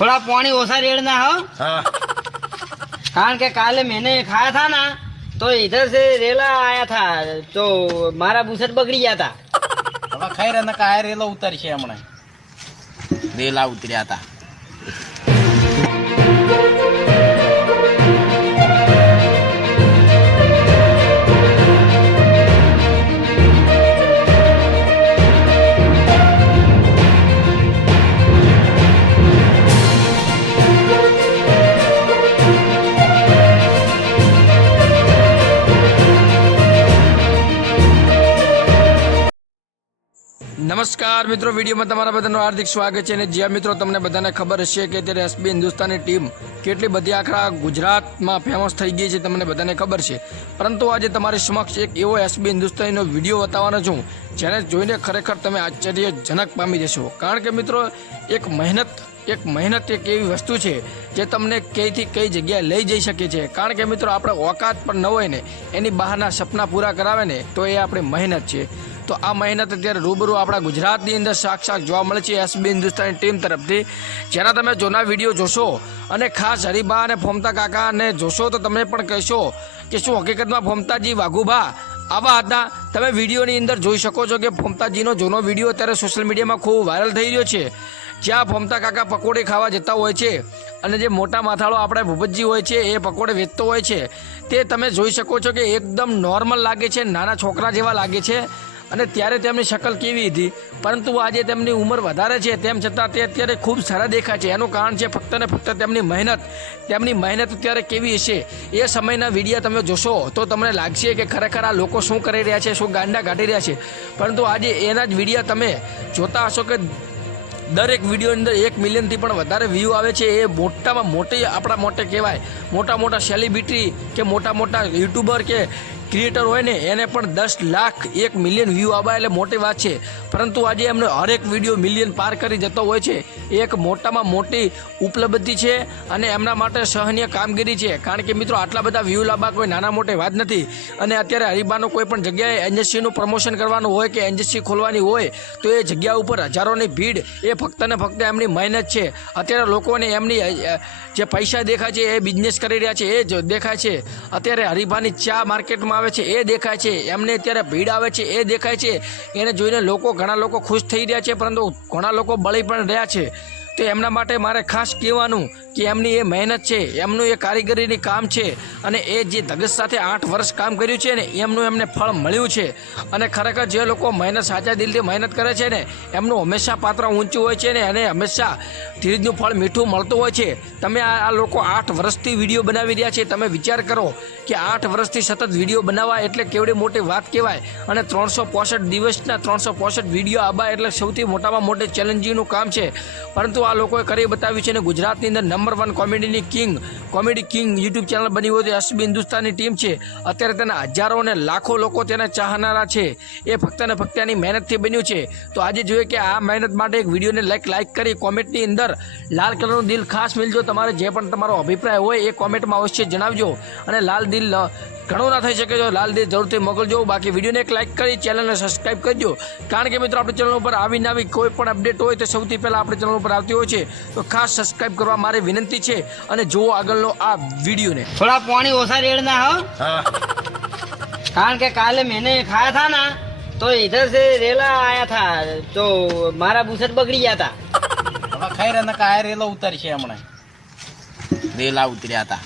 थोड़ा पानी ओसा रेड़ना हो। हाँ कारण के काले मैंने खाया था ना, तो इधर से रेला आया था, तो मारा बूसट बगड़ी गया था। હવે ખાઈ રહ્યા નકા આ રેલો ઉતરશે હમણાં રેલા ઉતર્યા હતા નમસ્કાર મિત્રો, વિડીયોમાં તમારા બધાનું હાર્દિક સ્વાગત છે. અને જ્યાં મિત્રો તમને બધાને ખબર હશે કે અત્યારે એસબી હિન્દુસ્તાની ટીમ કેટલી બધી આખા ગુજરાતમાં ફેમસ થઈ ગઈ છે, તમને બધાને ખબર છે. પરંતુ આજે તમારી સમક્ષ એક એવો એસબી હિન્દુસ્તાનીનો વિડીયો બતાવવાનો છું જેને જોઈને ખરેખર તમે આશ્ચર્યજનક પામી જશો. કારણ કે મિત્રો એક મહેનત એક એવી વસ્તુ છે જે તમને કઈથી કઈ જગ્યાએ લઈ જઈ શકે છે. કારણ કે મિત્રો આપણે ઓકાત પણ ન હોય ને એની બહારના સપના પૂરા કરાવે ને તો એ આપણી મહેનત છે. તો આ મહેનત અત્યારે રૂબરૂ આપણા ગુજરાતની અંદર સાક્ષાત જોવા મળે છે એસબી હિન્દુસ્તાની ટીમ તરફથી. જેના તમે જૂના વિડીયો જોશો અને ખાસ હરિભા અને ફોમતા કાકાને જોશો તો તમે પણ કહેશો કે શું હકીકતમાં ફોમતાજી વાઘુભા આવા હતા. તમે વિડીયોની અંદર જોઈ શકો છો કે ફોમતાજીનો જૂનો વિડીયો અત્યારે સોશિયલ મીડિયામાં ખૂબ વાયરલ થઈ રહ્યો છે, જ્યાં ફોમતા કાકા પકોડી ખાવા જતા હોય છે અને જે મોટા માથાળો આપણે ભૂપતજી હોય છે એ પકોડે વેચતો હોય છે. તે તમે જોઈ શકો છો કે એકદમ નોર્મલ લાગે છે, નાના છોકરા જેવા લાગે છે. અને ત્યારે તેમની શકલ કેવી હતી, પરંતુ આજે તેમની ઉંમર વધારે છે તેમ છતાં તે અત્યારે ખૂબ સારા દેખાય છે. એનું કારણ છે ફક્ત ને ફક્ત તેમની મહેનત અત્યારે કેવી હશે. એ સમયના વિડીયો તમે જોશો તો તમને લાગશે કે ખરેખર આ લોકો શું કરી રહ્યા છે, શું ગાંડા કાઢી રહ્યા છે. પરંતુ આજે એના જ વિડીયો તમે જોતા હશો કે દરેક વિડીયોની અંદર 1 મિલિયનથી પણ વધારે વ્યૂ આવે છે. એ મોટામાં મોટી આપણા માટે કહેવાય. મોટા સેલિબ્રિટી કે મોટા યુટ્યુબર કે ક્રિએટર હોય ને એને પણ 10 લાખ 1 મિલિયન વ્યૂ આવે એટલે મોટી વાત છે. પરંતુ આજે એમનો હરેક વિડીયો મિલિયન પાર કરી જતો હોય છે. એ એક મોટામાં મોટી ઉપલબ્ધિ છે અને એમના માટે સહનીય કામગીરી છે. કારણ કે મિત્રો આટલા બધા વ્યૂ લાવવા કોઈ નાના મોટી વાત નથી. અને અત્યારે હરિભાનો કોઈ પણ જગ્યાએ એનએસસીનું પ્રમોશન કરવાનું હોય કે એનએસસી ખોલવાની હોય તો એ જગ્યા ઉપર હજારોની ભીડ એ ફક્ત ને ફક્ત એમની મહેનત છે. અત્યારે લોકોને એમની જે પૈસા દેખાય છે એ બિઝનેસ કરી રહ્યા છે એ જ દેખાય છે. અત્યારે હરિભાની ચા માર્કેટમાં આવે છે એ દેખાય છે, એમને અત્યારે ભીડ આવે છે એ દેખાય છે. એને જોઈને ઘણા લોકો ખુશ થઈ રહ્યા છે, પરંતુ ઘણા લોકો બળી પણ રહ્યા છે. તો એમના માટે મારે ખાસ કહેવાનું કે એમની એ મહેનત છે, એમનું એ કારીગરીની કામ છે અને એ જે ધગસ સાથે 8 વર્ષ કામ કર્યું છે ને એમનું એમને ફળ મળ્યું છે. અને ખરેખર જે લોકો મહેનત સાચા દિલથી મહેનત કરે છે ને એમનું હંમેશા પાત્ર ઊંચું હોય છે ને અને હંમેશા ધીરજનું ફળ મીઠું મળતું હોય છે. તમે આ લોકો 8 વર્ષથી વિડીયો બનાવી રહ્યા છે. તમે વિચાર કરો કે 8 વર્ષથી સતત વિડીયો બનાવવા એટલે કેવડી મોટી વાત કહેવાય. અને 365 દિવસના 365 વિડીયો આવવા એટલે સૌથી મોટામાં મોટી ચેલેન્જિંગનું કામ છે. પરંતુ આ લોકોએ કરી બતાવ્યું છે. અને ગુજરાતની અંદર number 1 comedy king YouTube channel બની હોય તો એસબી હિન્દુસ્તાની ટીમ છે. અત્યારે તેના હજારો અને લાખો લોકો તેને ચાહનારા છે. એ ફક્ત ને ફક્ત એની મહેનતથી બન્યું છે. તો આજે જોઈએ કે આ મહેનત માટે એક વિડીયોને લાઈક કરી કોમેન્ટની અંદર લાલ કલરનું દિલ ખાસ મિલજો. તમારે જે પણ તમારો અભિપ્રાય હોય એ કોમેન્ટમાં અવશ્ય જણાવજો. અને લાલ દિલ ઘણું ના થઈ શકે જો લાલ દિલ જરૂરથી મોકલજો. બાકી વિડીયોને એક લાઈક કરી ચેનલને સબસ્ક્રાઈબ કરજો. કારણ કે મિત્રો આપણી ચેનલ ઉપર આવી કોઈ પણ અપડેટ હોય તો સૌથી પહેલાં આપણી ચેનલ ઉપર આવતી હોય છે. તો ખાસ સબસ્ક્રાઈબ કરવા મારી વિનંતી છે. અને જુઓ આગળનો આ વિડીયોને. थोड़ा पानी ओसा रेड़ना हो। हाँ कारण के काले मैंने खाया था ना, तो इधर से रेला आया था, तो मारा बूसट बगड़ी गया था। હવે ખાઈ રહ્યા નકા આ રેલો ઉતરશે હમણાં રેલા ઉતર્યા હતા